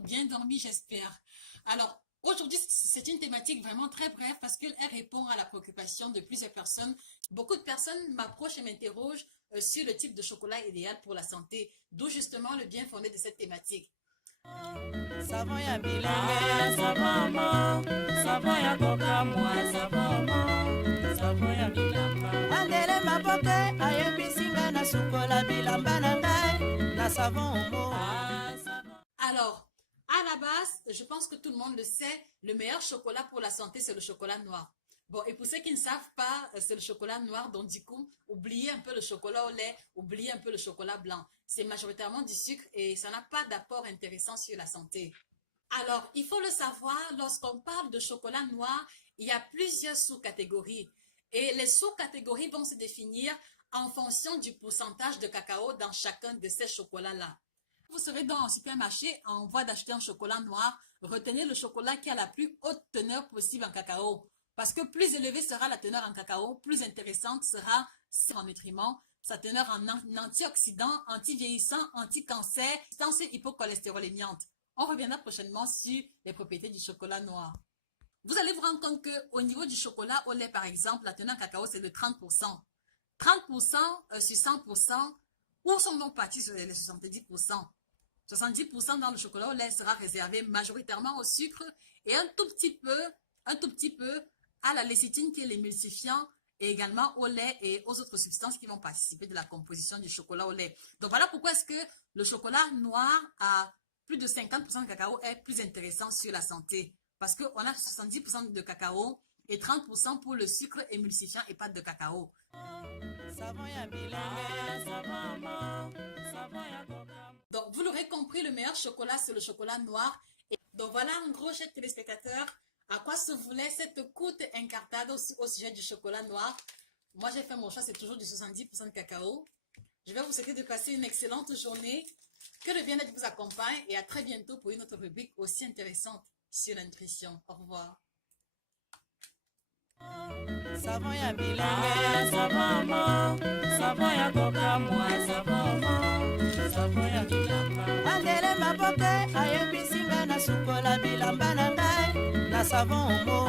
bien dormi, j'espère. Alors, aujourd'hui, c'est une thématique vraiment très brève parce qu'elle répond à la préoccupation de plusieurs personnes. Beaucoup de personnes m'approchent et m'interrogent sur le type de chocolat idéal pour la santé, d'où justement le bien fondé de cette thématique. Savon ya bilenge, savon mo, savon ya kokamwa, savon mo, savon ya bilamba. Andele maboke, ayebisinga na sukola bilamba na ngai, na savon mo. Alors, à la base, je pense que tout le monde le sait, le meilleur chocolat pour la santé, c'est le chocolat noir. Bon, et pour ceux qui ne savent pas, c'est le chocolat noir, donc du coup, oubliez un peu le chocolat au lait, oubliez un peu le chocolat blanc. C'est majoritairement du sucre et ça n'a pas d'apport intéressant sur la santé. Alors, il faut le savoir, lorsqu'on parle de chocolat noir, il y a plusieurs sous-catégories. Et les sous-catégories vont se définir en fonction du pourcentage de cacao dans chacun de ces chocolats-là. Vous serez dans un supermarché en voie d'acheter un chocolat noir, retenez le chocolat qui a la plus haute teneur possible en cacao. Parce que plus élevée sera la teneur en cacao, plus intéressante sera en nutriments, sa teneur en antioxydants, anti-vieillissants, anti-cancer, substances hypocholestérolémiantes. On reviendra prochainement sur les propriétés du chocolat noir. Vous allez vous rendre compte qu'au niveau du chocolat au lait, par exemple, la teneur en cacao, c'est de 30%. 30% sur 100%, où sont donc partis sur les 70%? 70% dans le chocolat au lait sera réservé majoritairement au sucre et un tout petit peu à la lécithine qui est l'émulsifiant et également au lait et aux autres substances qui vont participer de la composition du chocolat au lait. Donc voilà pourquoi est-ce que le chocolat noir à plus de 50% de cacao est plus intéressant sur la santé. Parce qu'on a 70% de cacao et 30% pour le sucre émulsifiant et pâte de cacao. Donc, vous l'aurez compris, le meilleur chocolat, c'est le chocolat noir. Et donc, voilà, en gros, chers téléspectateurs, à quoi se voulait cette courte incartade au sujet du chocolat noir. Moi, j'ai fait mon choix, c'est toujours du 70% de cacao. Je vais vous souhaiter de passer une excellente journée. Que le bien-être vous accompagne et à très bientôt pour une autre rubrique aussi intéressante sur la nutrition. Au revoir. Savon ya bilenge, savon mo, savon ya kokamwa, savon mo, savon ya bilamba. Andele maboke, ayebisinga na sukola bilamba na ngai, na savon mo.